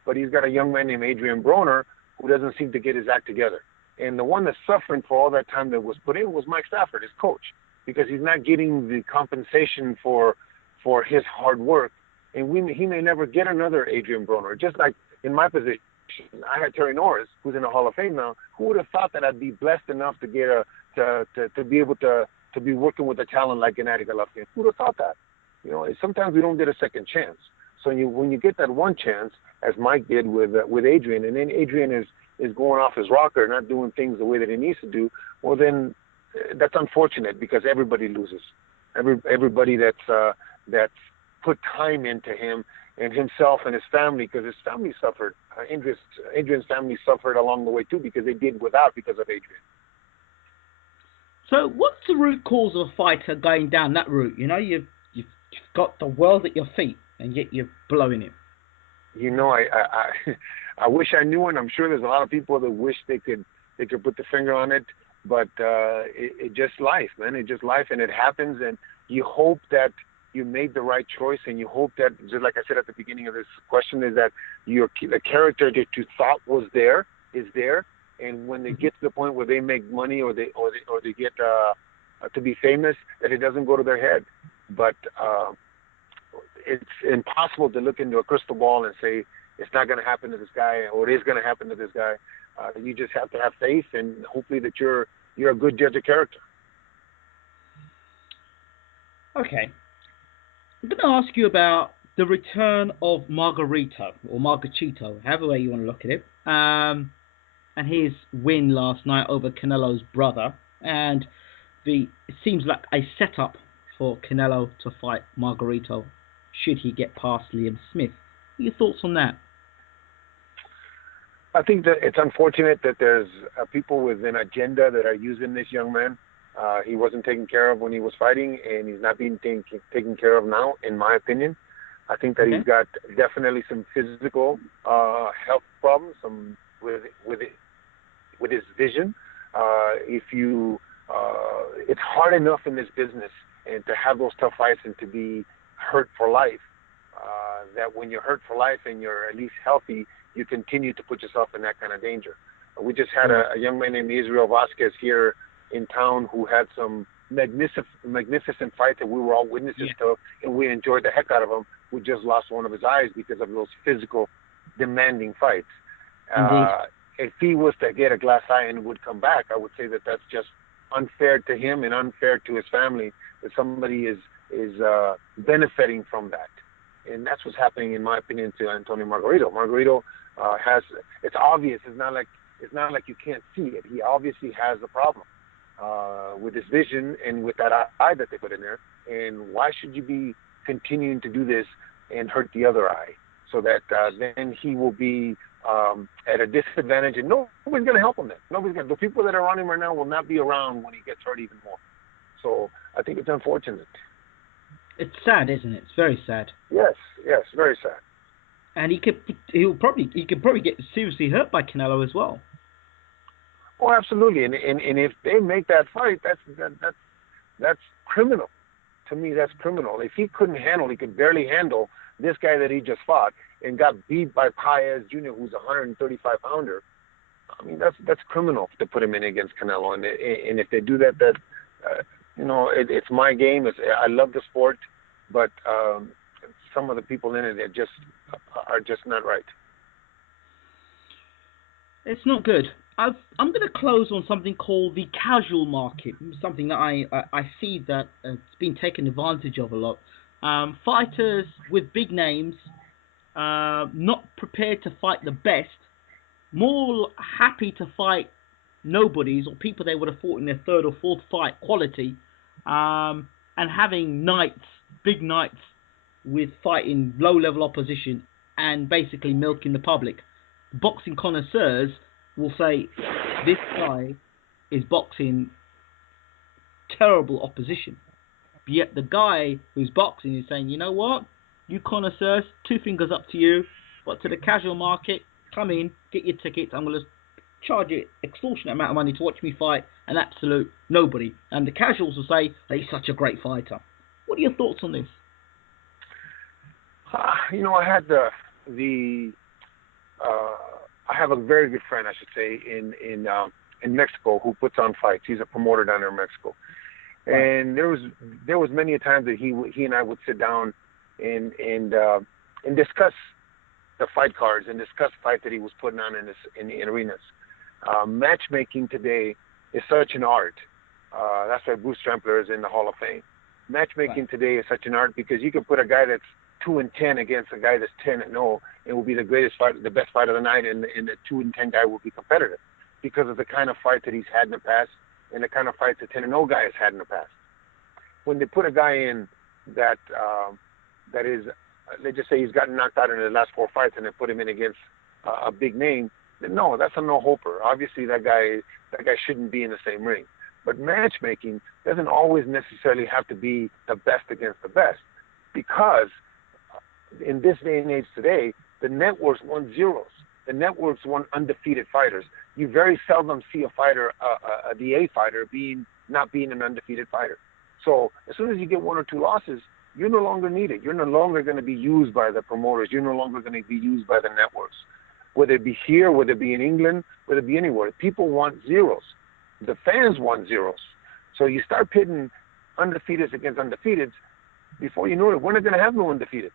but he's got a young man named Adrian Broner who doesn't seem to get his act together. And the one that's suffering for all that time that was put in was Mike Stafford, his coach, because he's not getting the compensation for his hard work. And he may never get another Adrian Broner. Just like in my position, I had Terry Norris, who's in the Hall of Fame now. Who would have thought that I'd be blessed enough to get to be able to be working with a talent like Gennady Golovkin? Who would have thought that? Sometimes we don't get a second chance. So when you get that one chance, as Mike did with Adrian, and then Adrian is going off his rocker, not doing things the way that he needs to do, well then that's unfortunate, because everybody loses. Everybody that's put time into him and himself and his family, because his family suffered. Adrian's family suffered along the way too, because they did without because of Adrian. So what's the root cause of a fighter going down that route? You've You've got the world at your feet, and yet you're blowing it. You know, I wish I knew, and I'm sure there's a lot of people that wish they could put the finger on it, but it just life, man. It's just life, and it happens, and you hope that you made the right choice, and you hope that, just like I said at the beginning of this question, is that the character that you thought was there is there, and when they get to the point where they make money or they get to be famous, that it doesn't go to their head. But it's impossible to look into a crystal ball and say it's not going to happen to this guy or it is going to happen to this guy. You just have to have faith and hopefully that you're a good judge of character. Okay. I'm going to ask you about the return of Margarito, or Margarito, however way you want to look at it, and his win last night over Canelo's brother. And it seems like a setup for Canelo to fight Margarito should he get past Liam Smith. What are your thoughts on that? I think that it's unfortunate that there's people with an agenda that are using this young man. He wasn't taken care of when he was fighting, and he's not being taken care of now, in my opinion. I think that he's got definitely some physical health problems, some with his vision. It's hard enough in this business and to have those tough fights and to be hurt for life. That when you're hurt for life and you're at least healthy, you continue to put yourself in that kind of danger. We just had a young man named Israel Vasquez here in town who had some magnificent fight that we were all witnesses to, and we enjoyed the heck out of him, who just lost one of his eyes because of those physical, demanding fights. If he was to get a glass eye and would come back, I would say that that's just unfair to him and unfair to his family, that somebody is benefiting from that. And that's what's happening, in my opinion, to Antonio Margarito. Margarito it's obvious. It's not like you can't see it. He obviously has a problem with his vision and with that eye that they put in there. And why should you be continuing to do this and hurt the other eye? So that then he will be at a disadvantage, and nobody's going to help him then. The people that are around him right now will not be around when he gets hurt even more. So I think it's unfortunate. It's sad, isn't it? It's very sad. Yes, very sad. And he could probably get seriously hurt by Canelo as well. Oh, absolutely. And if they make that fight, that's criminal. To me, that's criminal. If he could barely handle this guy that he just fought and got beat by Paez Jr., who's a 135-pounder. I mean, that's criminal to put him in against Canelo. And if they do that, it's my game. I love the sport, but some of the people in it are just not right. It's not good. I'm going to close on something called the casual market, something that I see that it's been taken advantage of a lot. Fighters with big names, not prepared to fight the best, more happy to fight nobodies or people they would have fought in their third or fourth fight quality, and having big nights with fighting low-level opposition and basically milking the public. Boxing connoisseurs will say, this guy is boxing terrible opposition. Yet the guy who's boxing is saying, you know what? You connoisseurs, 2 fingers up to you. But to the casual market, come in, get your tickets. I'm going to charge you extortionate amount of money to watch me fight an absolute nobody. And the casuals will say, he's such a great fighter. What are your thoughts on this? I had I have a very good friend, I should say, in Mexico who puts on fights. He's a promoter down there in Mexico. And there was many a time that he and I would sit down and discuss the fight cards and discuss fight that he was putting on in the arenas. Matchmaking today is such an art. That's why Bruce Trampler is in the Hall of Fame. Matchmaking today is such an art because you can put a guy that's 2-10 against a guy that's 10-0. It will be the greatest fight, the best fight of the night, and the 2-10 guy will be competitive because of the kind of fight that he's had in the past and the kind of fights the 10-0 guy has had in the past. When they put a guy in that is, let's just say he's gotten knocked out in the last 4 fights, and they put him in against a big name, then no, that's a no-hoper. Obviously, that guy shouldn't be in the same ring. But matchmaking doesn't always necessarily have to be the best against the best. because in this day and age today, the networks want zeros. The networks want undefeated fighters. You very seldom see a fighter, a DA fighter, not being an undefeated fighter. So as soon as you get one or two losses, you're no longer needed. You're no longer going to be used by the promoters. You're no longer going to be used by the networks. Whether it be here, whether it be in England, whether it be anywhere, people want zeros. The fans want zeros. So you start pitting undefeateds against undefeateds, before you know it, we're not going to have no undefeateds.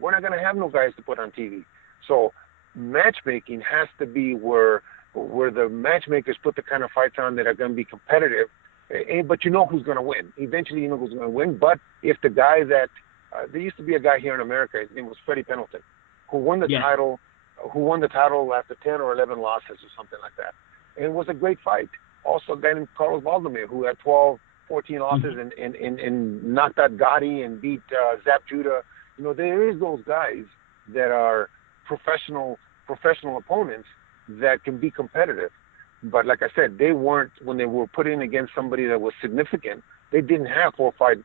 We're not going to have no guys to put on TV. So matchmaking has to be where the matchmakers put the kind of fights on that are going to be competitive, but you know who's going to win. Eventually you know who's going to win, but if the guy that, there used to be a guy here in America, his name was Freddie Pendleton, who won the title after 10 or 11 losses or something like that. And it was a great fight. Also a guy named Carlos Valdemir, who had 12, 14 losses and knocked out Gotti and beat Zap Judah. You know, there is those guys that are professional opponents that can be competitive. But like I said, they weren't, when they were put in against somebody that was significant, they didn't have 4 or 5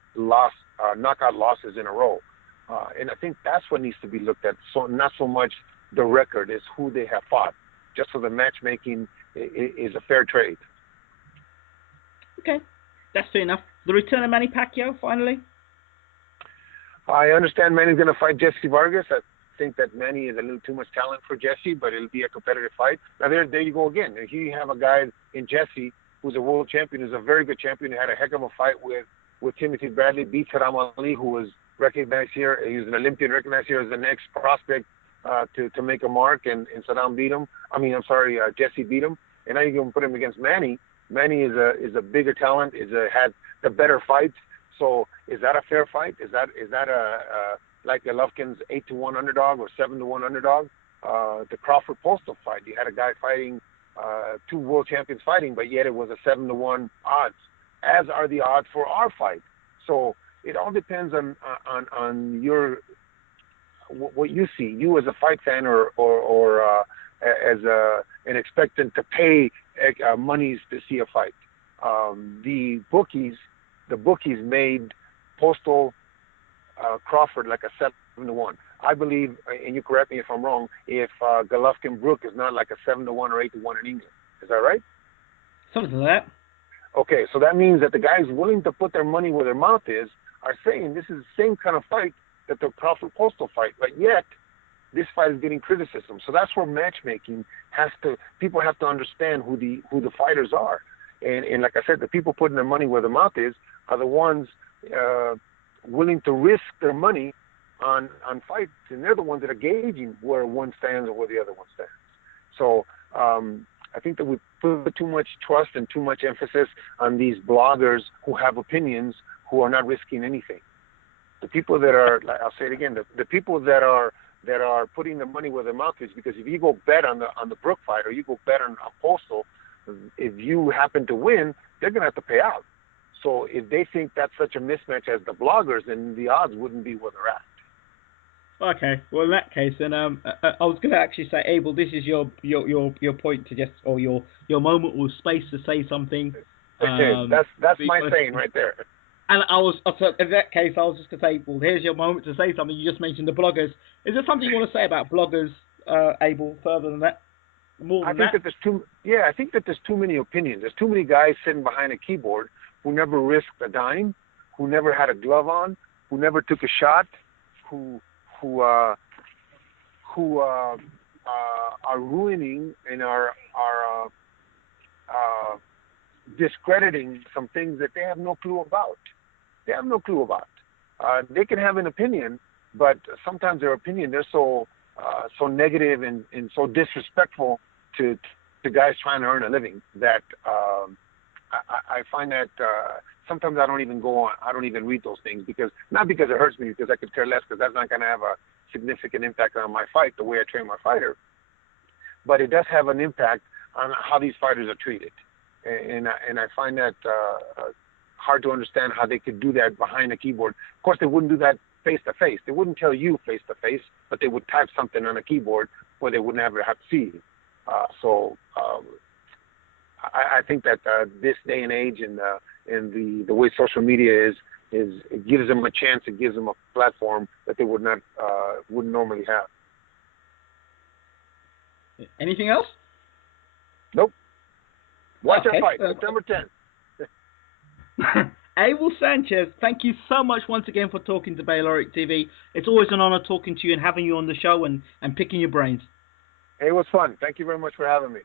knockout losses in a row. And I think that's what needs to be looked at. So not so much the record, is who they have fought, just so the matchmaking is a fair trade. Okay, that's fair enough. The return of Manny Pacquiao, finally? I understand Manny's going to fight Jesse Vargas. I think that Manny is a little too much talent for Jesse, but it'll be a competitive fight. Now, there you go again. Here you have a guy in Jesse who's a world champion, who's a very good champion, who had a heck of a fight with Timothy Bradley, beat Saddam Ali, who was recognized here. He was an Olympian recognized here as the next prospect to make a mark, and Saddam beat him. Jesse beat him. And now you can put him against Manny. Manny is a bigger talent, had the better fights. So is that a fair fight? Is that like Golovkin's 8-1 underdog or 7-1 underdog? The Crawford Postal fight, you had a guy fighting, 2 world champions fighting, but yet it was a 7-1 odds, as are the odds for our fight. So it all depends on your what you see, you as a fight fan or as an expectant to pay monies to see a fight. The bookies made Postal Crawford like a 7-1. I believe, and you correct me if I'm wrong, if Golovkin Brook is not like a 7-1 or 8-1 in England. Is that right? Something like that. Okay, so that means that the guys willing to put their money where their mouth is are saying this is the same kind of fight that the Crawford Postal fight, but yet this fight is getting criticism. So that's where matchmaking people have to understand who the fighters are. And like I said, the people putting their money where their mouth is are the ones willing to risk their money on fights, and they're the ones that are gauging where one stands or where the other one stands. So I think that we put too much trust and too much emphasis on these bloggers who have opinions who are not risking anything. The people that are, I'll say it again, the people that are putting their money where their mouth is, because if you go bet on the Brook fight or you go bet on Postal, if you happen to win, they're going to have to pay out. So if they think that's such a mismatch as the bloggers, then the odds wouldn't be where they're at. Okay, well in that case, then I was going to actually say, Abel, this is your point to just, or your moment or space to say something. That's my saying right there. And in that case, I was just going to say, well, here's your moment to say something. You just mentioned the bloggers. Is there something you want to say about bloggers, Abel, further than that? I think that there's too many opinions. There's too many guys sitting behind a keyboard who never risked a dime, who never had a glove on, who never took a shot, who are ruining and are discrediting some things that they have no clue about. They can have an opinion, but sometimes their opinion, they're so negative and so disrespectful to guys trying to earn a living that I find that sometimes I don't even read those things, not because it hurts me, because I could care less, because that's not going to have a significant impact on my fight, the way I train my fighter. But it does have an impact on how these fighters are treated. And I find that hard to understand how they could do that behind a keyboard. Of course, they wouldn't do that face-to-face. They wouldn't tell you face-to-face, but they would type something on a keyboard where they wouldn't ever have to see you. I think that this day and age and the way social media is, it gives them a chance. It gives them a platform that they wouldn't normally have. Anything else? Nope. Watch Okay. our fight, September 10th. Abel Sanchez, thank you so much once again for talking to Bayloric TV. It's always an honor talking to you and having you on the show and picking your brains. It was fun. Thank you very much for having me.